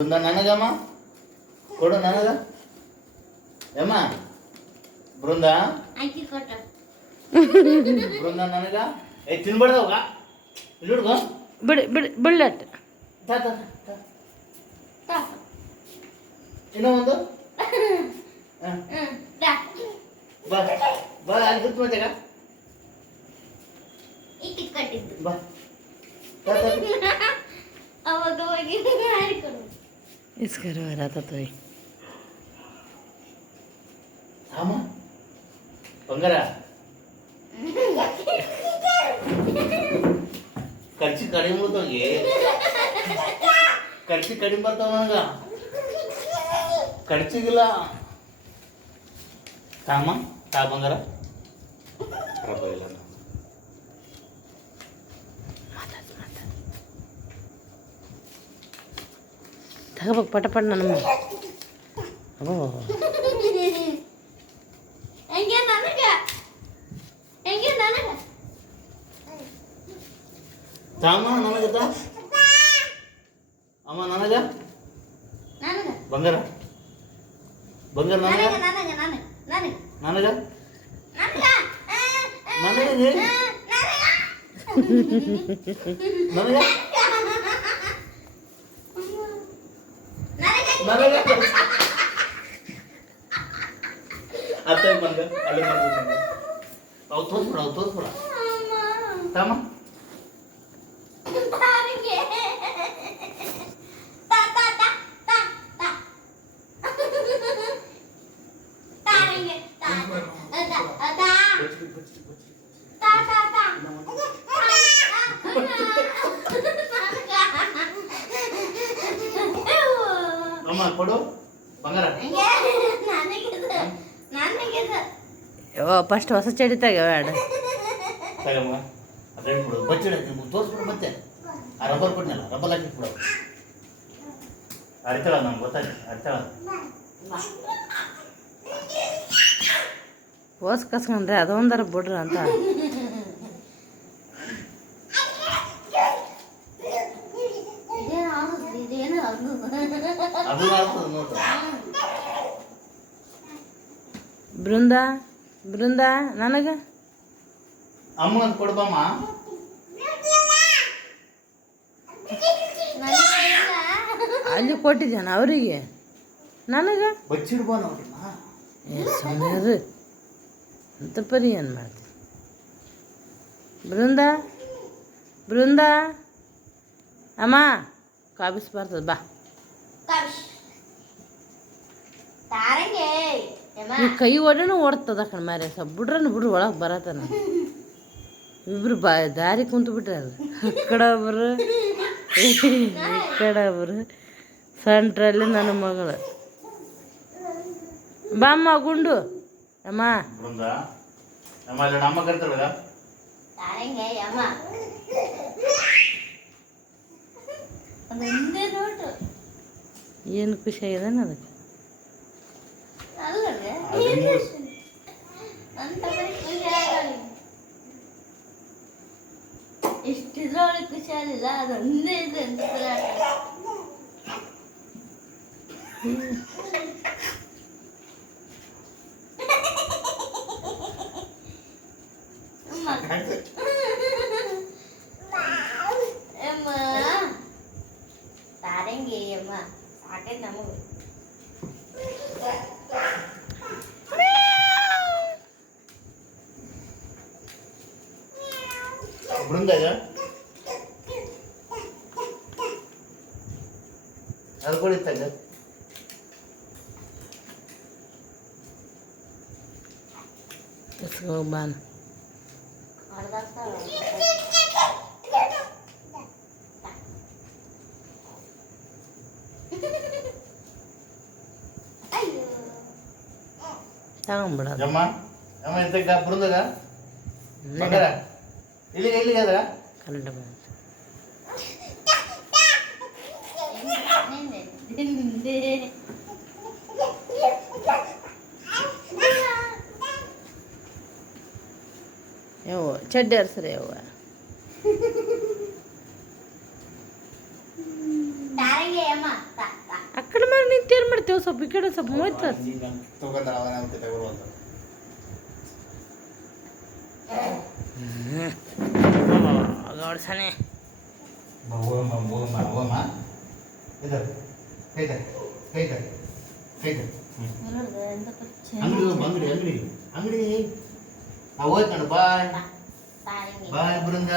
ಬೃಂದ ನನಗಮ್ಮ ಕೊಡು ನನಗ ಯಮ್ಮ ಬೃಂದ ಬೃಂದ ನನಗ ತಿನ್ಬಾರ್ದವಾಗ ಇಲ್ಲಿ ಹುಡ್ಗೋ ಬಿಡಿ ಬಿಡಿ ಬಿಡ್ಲಟ್ ಇನ್ನೂ ಒಂದು ಬಾ ಬಾ ಅಲ್ಲಿ ಕೂತ್ ಮತ್ತೆಗ ಬಾ इसका रो रहा था तो ही सामा ಬಂಗಾರ ಖರ್ಚು ಕಡಿಮೆ ಬರ್ತಾವೆ ಖರ್ಚು ಕಡಿಮೆ ಬರ್ತಾವ ನನಗ ಖರ್ಚಿಗಿಲ್ಲ ತಾಮ ತಾ ಬಂಗಾರ ರೊಕ್ಕ ಇಲ್ಲ ತಗೋಬೇಕು ಪಟ ಪಟ ನಮ್ಮ ಓ ತಾಮ ನನಗ ಅಮ್ಮ ನನಗ ಬಂಗಾರ ಬಂಗಾರ ನನಗ ನನಗ ನನಗೆ ನನಗ ನನಗ ಅತ್ತ ಬಂದ ಅಲ್ಲಿ ಬಂದ ಅವು ತೋರಿಸ್ಬಿಡ ತಾಮ ಅಮ್ಮ ಕೊಡು ಬಂಗಾರ ಫಸ್ಟ್ ಹೊಸ ಚಡಿ ತೆಗಬೇಡ ತಗಮ್ಮ ಅದೇ ಬಿಡು ಬಚ್ಚಿಡ ತೋರಿಸ್ಬಿಡು ಮತ್ತೆ ಆ ರಬ್ಬರ್ ಕೊಡ್ನಲ್ಲ ರಬ್ಬರ್ ಹಾಕಿ ಬಿಡು ಅರಿತಾಳ ನಂಗೆ ಗೊತ್ತಾಯ್ತು ಅರಿತಾಳ ಓಸ್ ಕಸ್ಕೊಂಡ್ರೆ ಅದೊಂದರ ಬಿಡ್ರಿ ಅಂತ ಅದು ಆಗ್ತದೆ ನೋಡ್ರಿ ಬೃಂದ ಬೃಂದ ನನಗೆ ಅಮ್ಮನ ಕೊಡ್ಬಮ್ಮ ಅಲ್ಲಿ ಕೊಟ್ಟಿದ್ದಾನ ಅವರಿಗೆ ನನಗೆ ಬಚ್ಚಿಡ್ಬೋ ನೋಡ್ರಿ ಸುಮ್ಮನೆ ಅಂತ ಪರಿ ಏನು ಮಾಡ್ತೀನಿ ಬೃಂದ ಬೃಂದ ಅಮ್ಮ ಕಾಬಿಸ್ ಬರ್ತದೆ ಬಾ ಈ ಕೈ ಒಡನು ಓಡ್ತದ ಕಣ ಮಾರ್ಯ ಸ್ವಲ್ಪ ಬಿಡ್ರನ ಬಿಡ್ರಿ ಒಳಗೆ ಬರತನ ಇಬ್ರು ದಾರಿ ಕುಂತು ಬಿಟ್ಟಾರ ಈ ಕಡೆ ಒಬ್ರು ಈ ಕಡೆ ಒಬ್ರು ಸೆಂಟ್ರಲ್ಲಿ ನನ್ನ ಮಗಳು ಬಾಮ್ಮ ಗುಂಡು ಅಮ್ಮ ಬೃಂದ ಅಮ್ಮ ಅಲ್ಲಿ ಅಮ್ಮ ಕರ್ತಾಳ ಏನು ಖುಷಿ ಆಗ್ಯದ ಅದಕ್ಕೆ ಇಷ್ಟಿದ್ರೊಳಗೆ ಖುಷಿ ಆಗಲಿಲ್ಲ ಅದೊಂದೇ ಇದೆ ಅಂತ ಅಮ್ಮ ತಾರಂಗಿ ಅಮ್ಮ ಸಾಕೈತೆ ನಮಗೆ ಬೃಂದಾಗ ಅದು ಕೊಡಿತ್ತಾಗ ಬಾನ ತಗೊಂಬಿಡೋದು ಅಮ್ಮ ಅಮ್ಮ ಎಂತ ಬೃಂದಾಗ ಬಂಗಾರ ಇಲ್ಲಿಗೆ ಅದ ಕನ್ನಡ ಬಂತು ಯವ್ವ ಚಡ್ಡಿ ಹರ್ಸ್ರಿ ಯವ್ವ ತಾರಂಗಿ ಅಮ್ಮ ಹೋಯ್ತೇವೆ ಸ್ವಲ್ಪ ಈ ಕಡೆ ಸ್ವಲ್ಪ ಹೋಯ್ತು ತಗೊಂಡ್ರ ಅವನ ತಗೊಳ್ಳುವಂತ ಗೌಡ್ಸನೆ ಹೋಮ ಇದು ಕೈದ ಕೈದ ಕೈದ ಅಂಗಡಿ ಅಂಗಡಿ ಅಂಗಡಿ ಅಂಗಡಿ ನಾವು ಹೋಯ್ತು ನೋಡು ಬಾಯ್ ಬಾಯ್ ಬೃಂದ